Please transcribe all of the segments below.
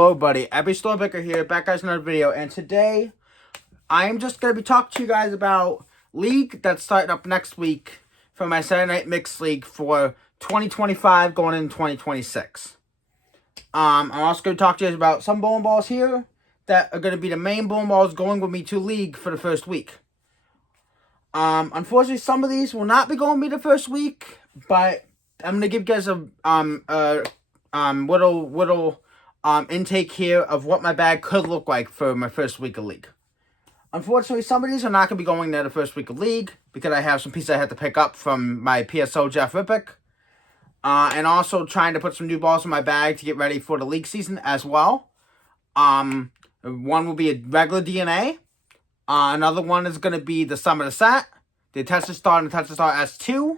Hello buddy, Abby Stormbaker here, back guys another video, and today I am just going to be talking to you guys about League that's starting up next week for my Saturday Night Mixed League for 2025 going into 2026. I'm also going to talk to you guys about some bowling balls here that are going to be the main bowling balls going with me to League for the first week. Unfortunately, some of these will not be going with me the first week, but I'm going to give you guys a little intake here of what my bag could look like for my first week of League. Unfortunately, some of these are not going to be going there the first week of League because I have some pieces I had to pick up from my PSO Jeff Rippick. And also trying to put some new balls in my bag to get ready for the League season as well. One will be a regular DNA. Another one is going to be the Summer of the Set, the Tesla Star and the Tesla Star S2,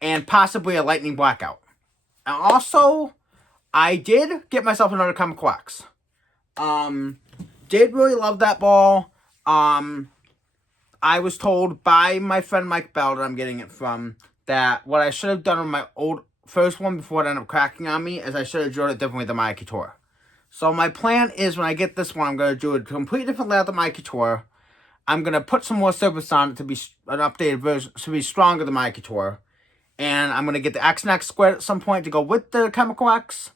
and possibly a Lightning Blackout. And also, I did get myself another Chemical X. Did really love that ball. I was told by my friend Mike Bell that I'm getting it from that what I should have done on my old first one before it ended up cracking on me is I should have drilled it differently than my Couture. So my plan is when I get this one, I'm going to do a completely different layout than my Couture. I'm going to put some more surface on it to be an updated version, to be stronger than my Couture. And I'm going to get the X-Nex squared at some point to go with the Chemical X.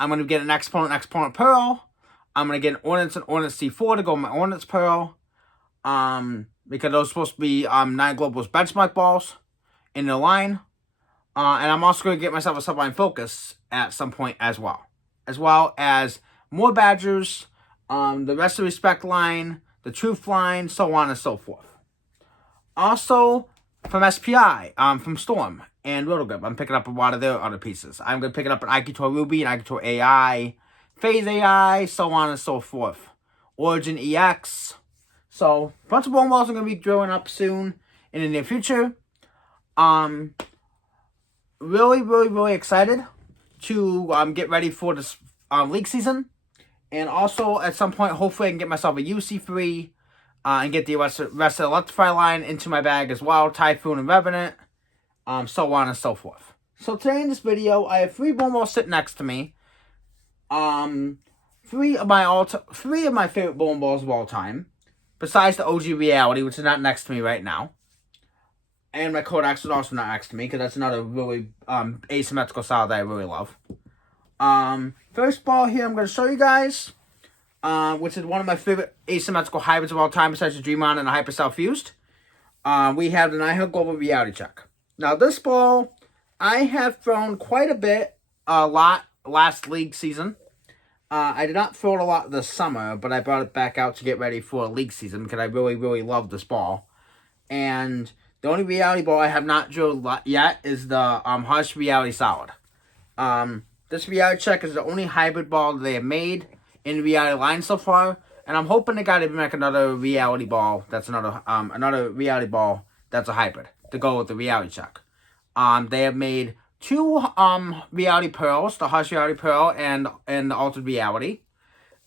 I'm going to get an Exponent Pearl. I'm going to get an Ordnance and Ordnance C4 to go with my Ordnance Pearl. Because those are supposed to be 9 Globalist benchmark balls in the line. And I'm also going to get myself a Sublime Focus at some point as well. As well as more Badgers, the Rest of Respect line, the Truth line, so on and so forth. Also, from SPI, from Storm and Roto Grip, I'm picking up a lot of their other pieces. I'm going to pick it up an iKouture Ruby, an iKouture AI, Phase AI, so on and so forth. Origin EX. So, a bunch of bowling balls are going to be drilling up soon in the near future. Really excited to get ready for this League season. And also, at some point, hopefully I can get myself a UC3 and get the rest of the Electrify line into my bag as well. Typhoon and Revenant. So on and so forth. So today in this video, I have 3 bowling balls sitting next to me. 3 of my favorite bowling balls of all time. Besides the OG Reality, which is not next to me right now. And my Kodak is also not next to me, because that's another really asymmetrical style that I really love. First ball here I'm going to show you guys, which is one of my favorite asymmetrical hybrids of all time, besides the Dream On and the Hypercell Fused. We have the Nighthawk Global Reality Check. Now, this ball, I have thrown quite a lot last League season. I did not throw it a lot this summer, but I brought it back out to get ready for a League season because I really love this ball. And the only Reality ball I have not drilled yet is the Hush Reality Solid. This Reality Check is the only hybrid ball that they have made in the Reality line so far. And I'm hoping they got to make another Reality ball that's another Reality ball that's a hybrid to go with the Reality Check. They have made 2 Reality Pearls, the Hush Reality Pearl and the Altered Reality.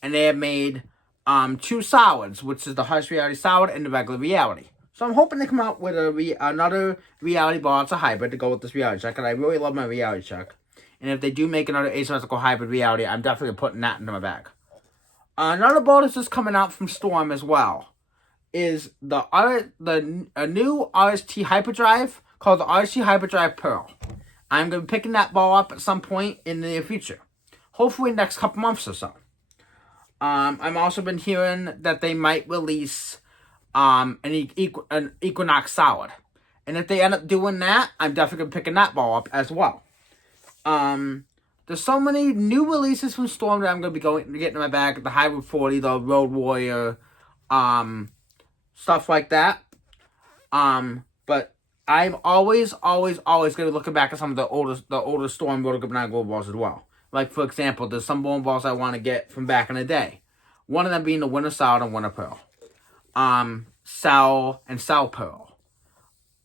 And they have made 2 Solids, which is the Hush Reality Solid and the regular Reality. So I'm hoping they come out with another Reality ball that's a hybrid to go with this Reality Check. And I really love my Reality Check. And if they do make another asymmetrical hybrid Reality, I'm definitely putting that into my bag. Another ball that's just coming out from Storm as well is a new RST Hyperdrive called the RST Hyperdrive Pearl. I'm going to be picking that ball up at some point in the near future. Hopefully next couple months or so. I've also been hearing that they might release an Equinox Solid. And if they end up doing that, I'm definitely going to be picking that ball up as well. There's so many new releases from Storm that I'm going to be getting in my bag. The Hybrid 40, the Road Warrior, stuff like that. But I'm always going to be looking back at some of the older Storm Roto Grip 9 Global balls as well. Like, for example, there's some bowling balls I want to get from back in the day. One of them being the Winter Solid and Winter Pearl. Cell and Cell Pearl.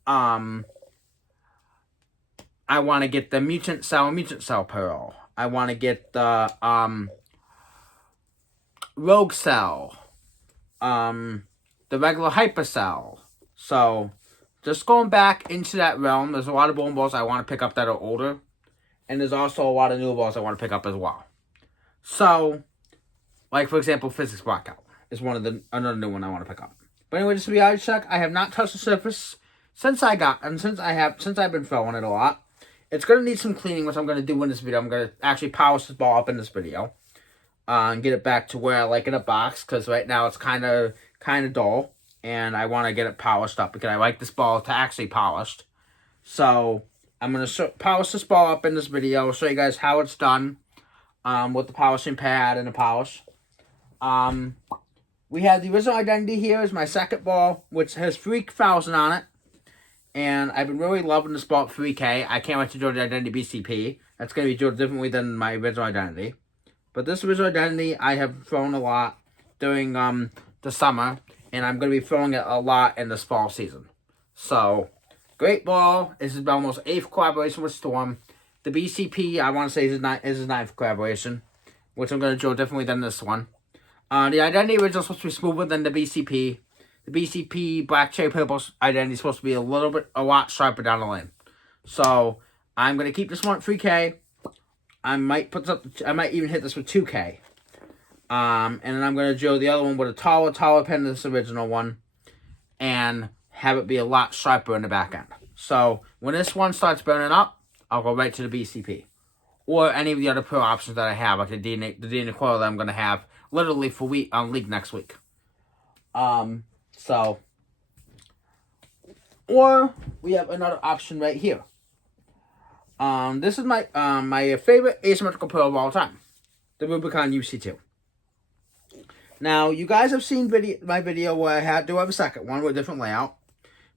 I want to get the Mutant Cell and Mutant Cell Pearl. I want to get the Rogue Cell. The regular Hypercell. So, just going back into that realm, there's a lot of bowling balls I want to pick up that are older. And there's also a lot of new balls I want to pick up as well. So, Like, for example, Physics Blackout is another new one I want to pick up. But anyway, just a reality check. I have not touched the surface since I've been throwing it a lot. It's going to need some cleaning, which I'm going to do in this video. I'm going to actually polish this ball up in this video. And get it back to where I like it in a box. Because right now it's kind of dull. And I want to get it polished up because I like this ball to actually polished. So I'm going to polish this ball up in this video. Show you guys how it's done. With the polishing pad and the polish. We have the Original Identity here is my second ball, which has 3,000 on it. And I've been really loving this ball at 3K. I can't wait to join the Identity BCP. That's going to be joined differently than my Original Identity. But this Original Identity, I have thrown a lot during the summer. And I'm going to be throwing it a lot in this fall season. So, great ball. This is almost 8th collaboration with Storm. The BCP, I want to say, is his 9th collaboration. Which I'm going to join differently than this one. The Identity Original is supposed to be smoother than the BCP. The BCP Black Cherry Purple Identity is supposed to be a lot sharper down the lane. So, I'm going to keep this one at 3K. I might even hit this with 2K. And then I'm going to do the other one with a taller pen than this original one. And have it be a lot sharper in the back end. So, when this one starts burning up, I'll go right to the BCP. Or any of the other pro options that I have, like the DNA coil that I'm going to have literally for League next week. So, or we have another option right here. This is my favorite asymmetrical pro of all time, the Rubicon UC2. Now, you guys have seen my video where I do have a second one with a different layout,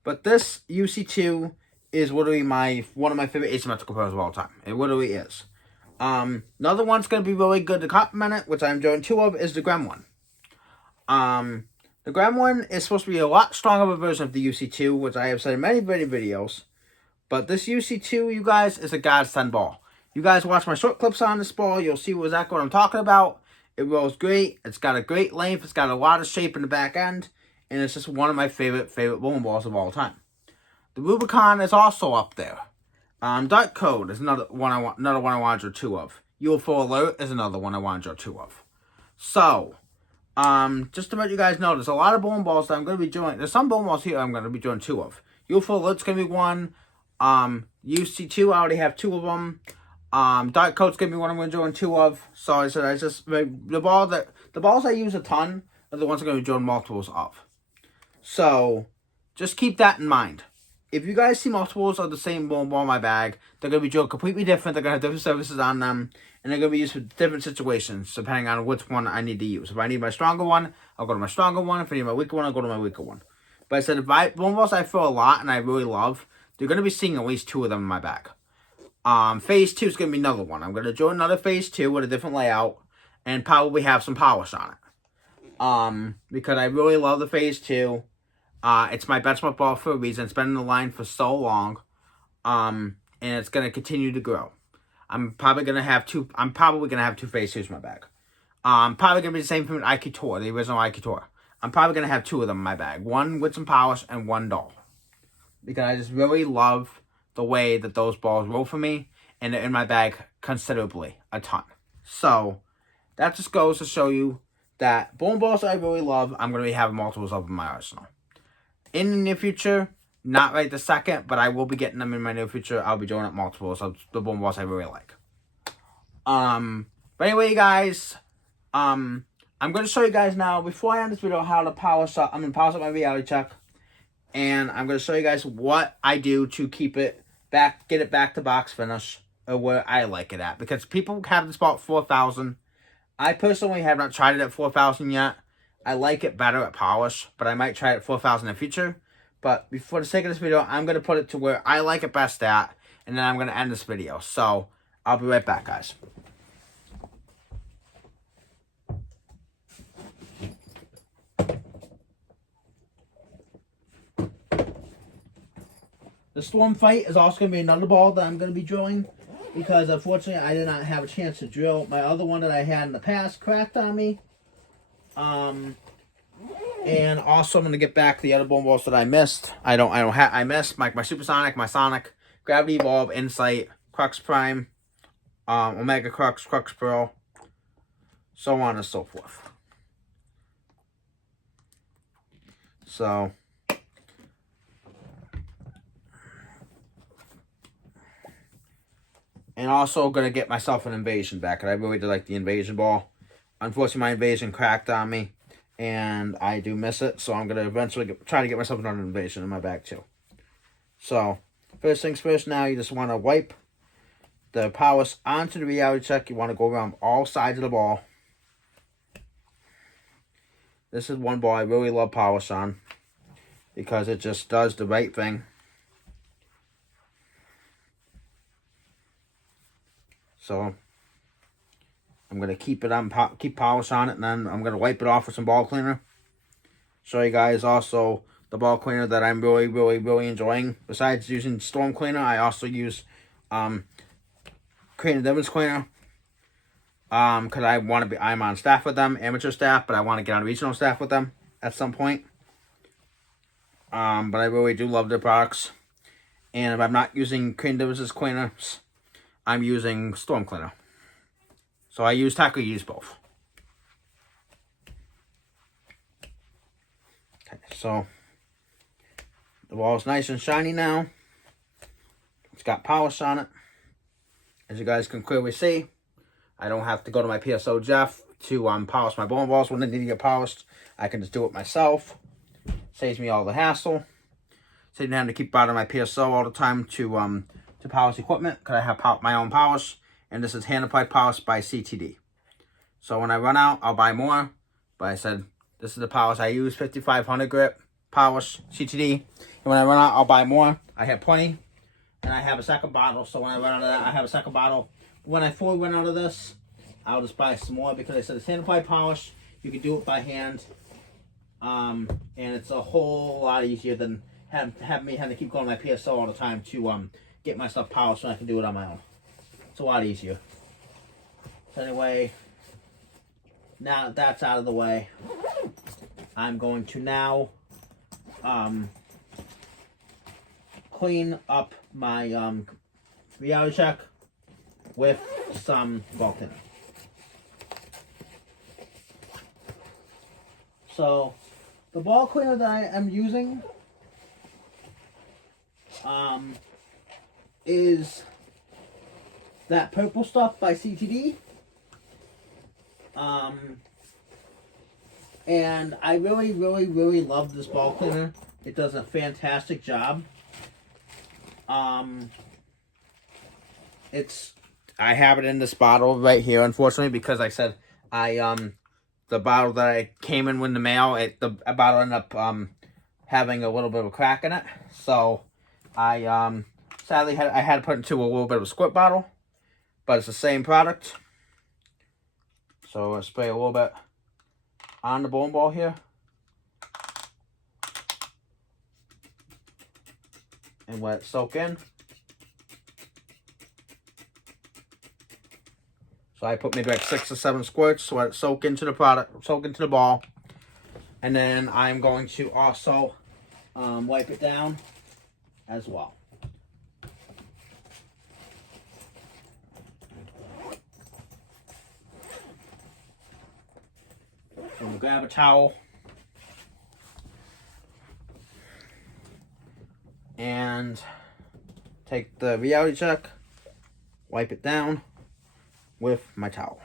but this UC2 is literally one of my favorite asymmetrical pros of all time. It literally is. Another one's going to be really good to complement it, which I'm doing 2 of, is the Gremlin. The Gremlin is supposed to be a lot stronger of a version of the UC2, which I have said in many videos. But this UC2, you guys, is a godsend ball. You guys watch my short clips on this ball, you'll see exactly what I'm talking about. It rolls great. It's got a great length. It's got a lot of shape in the back end. And it's just one of my favorite bowling balls of all time. The Rubicon is also up there. Dark Code is another one I want to draw 2 of. UFO Alert is another one I want to draw 2 of. So, just to let you guys know, there's a lot of bowling balls that I'm going to be doing. There's some bowling balls here I'm going to be doing 2 of. UFO Alert's going to be one. UC2, I already have 2 of them. Dark Code's going to be one I'm going to be doing 2 of. So the balls I use a ton are the ones I'm going to be doing multiples of. So, just keep that in mind. If you guys see multiples of the same bowling ball in my bag, they're going to be drawn completely different. They're going to have different services on them. And they're going to be used for different situations, depending on which one I need to use. If I need my stronger one, I'll go to my stronger one. If I need my weaker one, I'll go to my weaker one. But I said, bowling balls I throw a lot and I really love, they're going to be seeing at least 2 of them in my bag. Phase 2 is going to be another one. I'm going to join another Phase 2 with a different layout. And probably have some polish on it. Because I really love the Phase 2. It's my benchmark ball for a reason. It's been in the line for so long. And it's going to continue to grow. I'm probably going to have 2 Phase 2s in my bag. Probably going to be the same thing with IQ Tour, the original IQ Tour. I'm probably going to have 2 of them in my bag. One with some polish and one dull. Because I just really love the way that those balls roll for me. And they're in my bag considerably. A ton. So, that just goes to show you that bowling balls I really love, I'm going to be having multiples of in my arsenal. In the near future, not right this second, but I will be getting them in my near future. I'll be doing up multiples of the bowling balls I really like. But anyway, guys, I'm going to show you guys now, before I end this video, how to polish up. I'm going to polish up my reality check. And I'm going to show you guys what I do to keep it back, get it back to box finish, or where I like it at. Because people have this ball at 4,000. I personally have not tried it at 4,000 yet. I like it better at polish, but I might try it at 4,000 in the future. But for the sake of this video, I'm going to put it to where I like it best at, and then I'm going to end this video. So, I'll be right back, guys. The Storm Fight is also going to be another ball that I'm going to be drilling, because unfortunately I did not have a chance to drill. My other one that I had in the past cracked on me. And also I'm going to get back the other bowling balls that I missed. I missed my Supersonic, my Sonic, Gravity Evolve, Insight, Crux Prime, Omega Crux, Crux Pearl. so on and so forth. So, and also going to get myself an Invasion back. And I really did like the Invasion ball. Unfortunately, my Invasion cracked on me. And I do miss it. So I'm going to eventually try to get myself another Invasion in my bag too. So, first things first, now you just want to wipe the powers onto the reality check. You want to go around all sides of the ball. This is one ball I really love polish on, because it just does the right thing. So I'm going to keep it on, keep polish on it, and then I'm going to wipe it off with some ball cleaner. Show you guys also the ball cleaner that I'm really enjoying. Besides using Storm Cleaner, I also use Creative Dividends Cleaner. Because I'm on staff with them, amateur staff, but I want to get on regional staff with them at some point. But I really do love their products. And if I'm not using Creative Dividends Cleaners, I'm using Storm Cleaner. So I use both. Okay, so the ball is nice and shiny now. It's got polish on it. As you guys can clearly see, I don't have to go to my PSO Jeff to polish my bowling balls when they need to get polished. I can just do it myself. Saves me all the hassle. Saves me having to keep out of my PSO all the time to polish equipment, because I have my own polish. And this is hand applied polish by CTD. So when I run out, I'll buy more. But I said, this is the polish I use, 5500 grit polish, CTD. And when I run out, I'll buy more. I have plenty. And I have a second bottle. So when I run out of that, I have a second bottle. When I fully run out of this, I'll just buy some more, because I said it's hand applied polish. You can do it by hand. And it's a whole lot easier than have me having to keep going to my PSO all the time to get my stuff polished when I can do it on my own. It's a lot easier. So anyway, now that that's out of the way, I'm going to now clean up my reality check with some ball cleaner. So the ball cleaner that I am using is that purple stuff by CTD. And I really love this ball cleaner. It does a fantastic job. I have it in this bottle right here, unfortunately, because I said the bottle that I came in with the mail, the bottle ended up having a little bit of a crack in it. So I sadly I had to put it into a little bit of a squirt bottle, but it's the same product. So I'll spray a little bit on the bowling ball here. And let it soak in. So I put maybe like 6 or 7 squirts so let it soak into the product, soak into the ball. And then I'm going to also wipe it down as well. So I'm gonna grab a towel and take the reality check, wipe it down with my towel.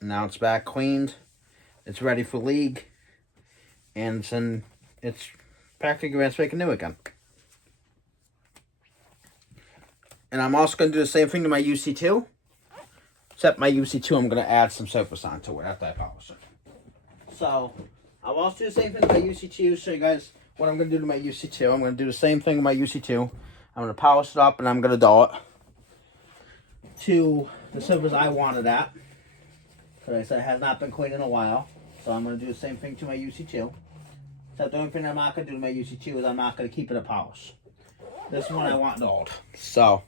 Now it's back cleaned. It's ready for league. And it's practically ready to make new again. And I'm also going to do the same thing to my UC2. Except my UC2, I'm going to add some surface onto it after I polish it. So, I'll also do the same thing to my UC2. Show you guys what I'm going to do to my UC2. I'm going to do the same thing to my UC2. I'm going to polish it up and I'm going to dull it to the surface I want it at. Because I said it has not been cleaned in a while. So I'm going to do the same thing to my UC2. Except the only thing I'm not going to do to my UC2 is I'm not going to keep it a polish. This one I want dulled. So,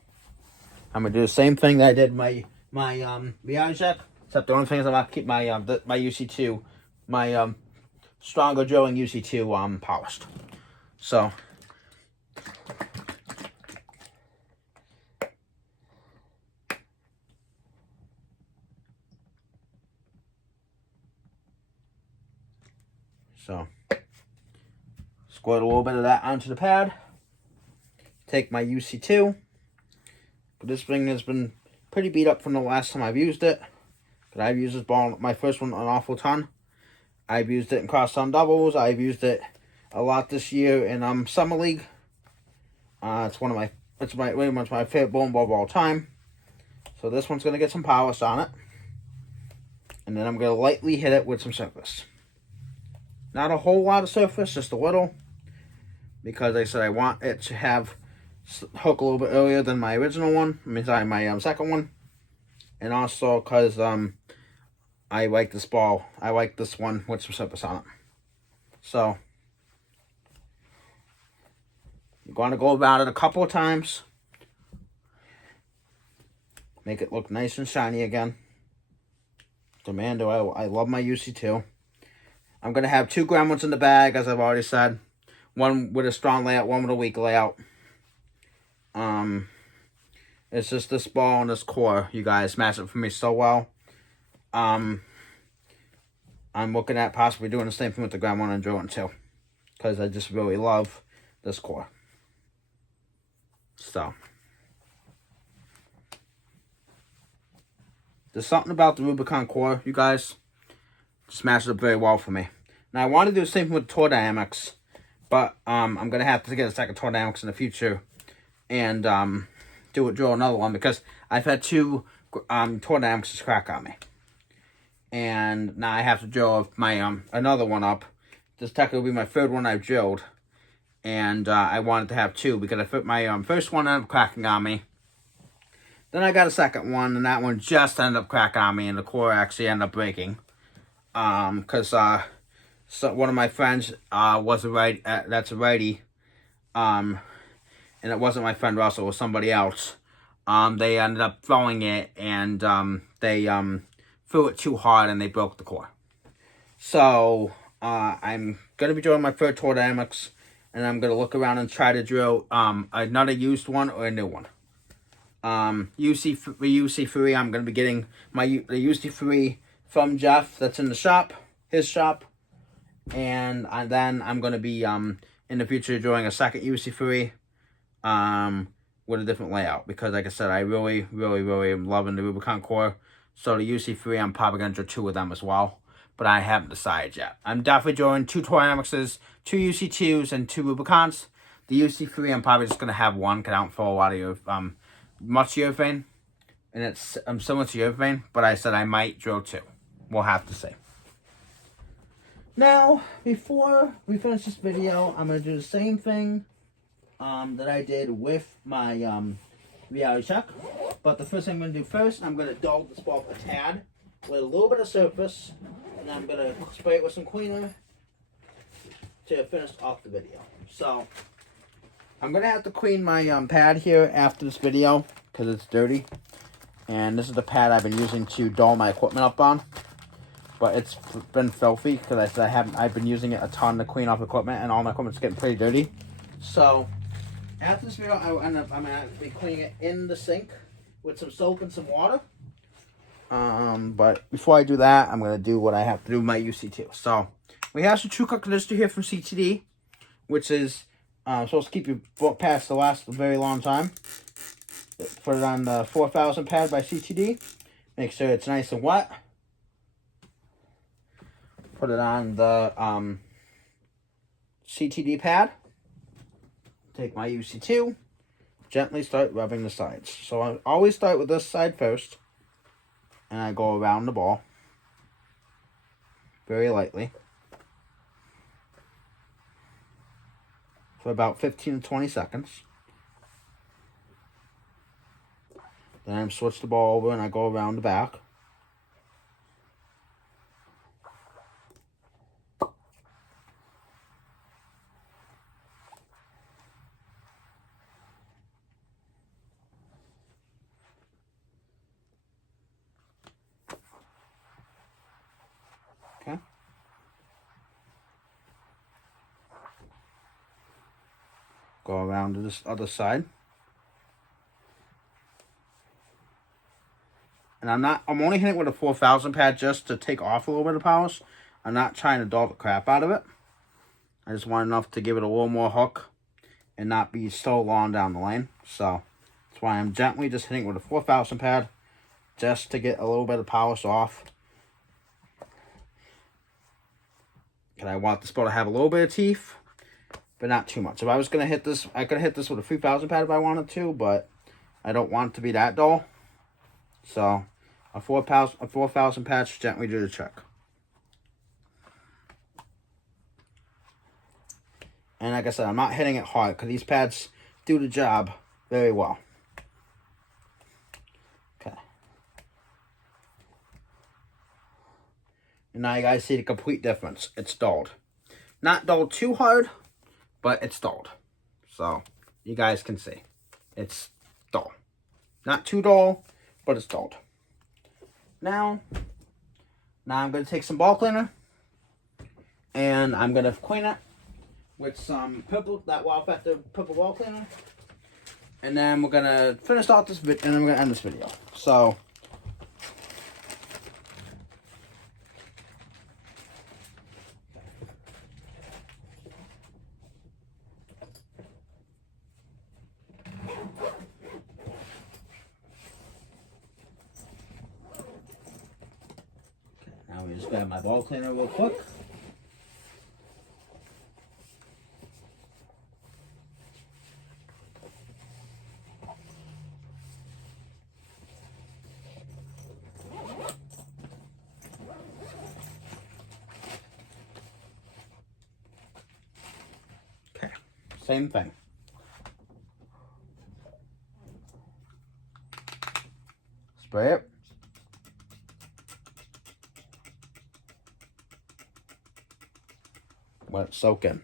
I'm going to do the same thing that I did my reality check. Except the only thing is I'm gonna keep my my UC2, my stronger drilling UC2 polished. So squirt a little bit of that onto the pad. Take my UC2. This thing has been pretty beat up from the last time I've used it. But I've used this ball, my first one, an awful ton. I've used it in crosstown doubles. I've used it a lot this year in summer league. It's pretty much my favorite bowling ball of all time. So this one's gonna get some polish on it, and then I'm gonna lightly hit it with some surface. Not a whole lot of surface, just a little, because like I said, I want it to have hook a little bit earlier than my original one. I mean, sorry, my second one, and also because I like this ball. I like this one with some surface on it. So you're going to go about it a couple of times. Make it look nice and shiny again. Commando, I love my UC2. I'm going to have 2 gremlins in the bag, as I've already said. One with a strong layout, one with a weak layout. It's just this ball and this core, you guys, match it for me so well. I'm looking at possibly doing the same thing with the gremlin and drilling too, because I just really love this core. So there's something about the Rubicon core, you guys, just matches up very well for me. Now I want to do the same thing with Tour Dynamics, but I'm gonna have to get a second Tour Dynamics in the future and drill another one, because I've had 2 Tour Dynamics crack on me, and now I have to drill my another one up. This technically will be my 3rd one I've drilled, and I wanted to have 2 because I put my first one ended up cracking on me. Then I got a second one, and that one just ended up cracking on me, and the core actually ended up breaking. Because so one of my friends was a righty, that's a righty, and it wasn't my friend Russell, it was somebody else. They ended up throwing it, and they threw it too hard, and they broke the core. So I'm gonna be doing my 3rd Tour Dynamics, and I'm gonna look around and try to drill another used one or a new one. UC3, I'm gonna be getting the UC3 from Jeff that's in the shop, his shop, and then I'm gonna be in the future doing a second UC3 with a different layout, because like I said, I really am loving the Rubicon core. So the UC3, I'm probably gonna drill 2 of them as well, but I haven't decided yet. I'm definitely drilling 2 Tour Dynamics, 2 UC2s, and 2 Rubicons. The UC3, I'm probably just gonna have 1, because I don't throw a lot of much urethane, and it's similar to urethane, but I said I might drill 2. We'll have to see. Now, before we finish this video, I'm gonna do the same thing that I did with my reality check. But the first thing I'm going to do first, I'm going to dull this ball a tad with a little bit of surface, and then I'm going to spray it with some cleaner to finish off the video. So I'm going to have to clean my pad here after this video because it's dirty. And this is the pad I've been using to dull my equipment up on. But it's been filthy because I've been using it a ton to clean off equipment, and all my equipment's getting pretty dirty. So after this video, I'm gonna be cleaning it in the sink with some soap and some water. But before I do that, I'm gonna do what I have to do with my UC2. So we have some True Cut conditioner here from CTD, which is supposed to keep your pads to last a very long time. Put it on the 4000 pad by CTD. Make sure it's nice and wet. Put it on the CTD pad. Take my UC2, gently start rubbing the sides. So I always start with this side first, and I go around the ball very lightly for about 15 to 20 seconds. Then I switch the ball over and I go around the back. Go around to this other side. And I'm only hitting it with a 4,000 pad just to take off a little bit of polish. I'm not trying to dull the crap out of it. I just want enough to give it a little more hook and not be so long down the lane. So that's why I'm gently just hitting it with a 4,000 pad just to get a little bit of polish off. And I want this bow to have a little bit of teeth, but not too much. If I was going to hit this, I could hit this with a 3,000 pad if I wanted to, but I don't want it to be that dull. So a 4,000 pad should gently do the trick. And like I said, I'm not hitting it hard because these pads do the job very well. Okay. And now you guys see the complete difference. It's dulled. Not dulled too hard, but it's dulled. So you guys can see. It's dull. Not too dull, but it's dulled. Now I'm going to take some ball cleaner and I'm going to clean it with some purple, that Wow Factor purple ball cleaner. And then we're going to finish off this video, and then we're going to end this video. So, now we just grab my ball cleaner real quick. Okay, same thing. Spray it. Let it soak in.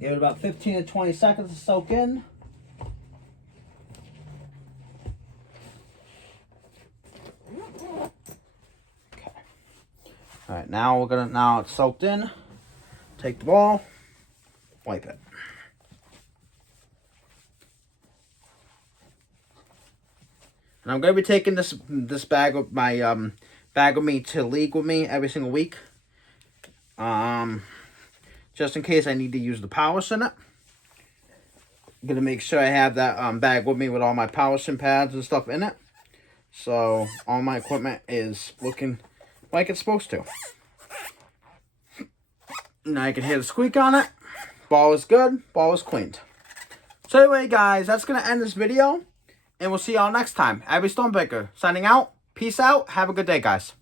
Give it about 15 to 20 seconds to soak in. Okay. Alright, now it's soaked in. Take the ball, wipe it. And I'm gonna be taking this bag of my bag with me to league with me every single week. Just in case I need to use the polish in it. I'm going to make sure I have that bag with me with all my polishing pads and stuff in it. So all my equipment is looking like it's supposed to. Now you can hear the squeak on it. Ball is good. Ball is cleaned. So anyway, guys, that's going to end this video. And we'll see y'all next time. Abby Stormbreaker signing out. Peace out. Have a good day, guys.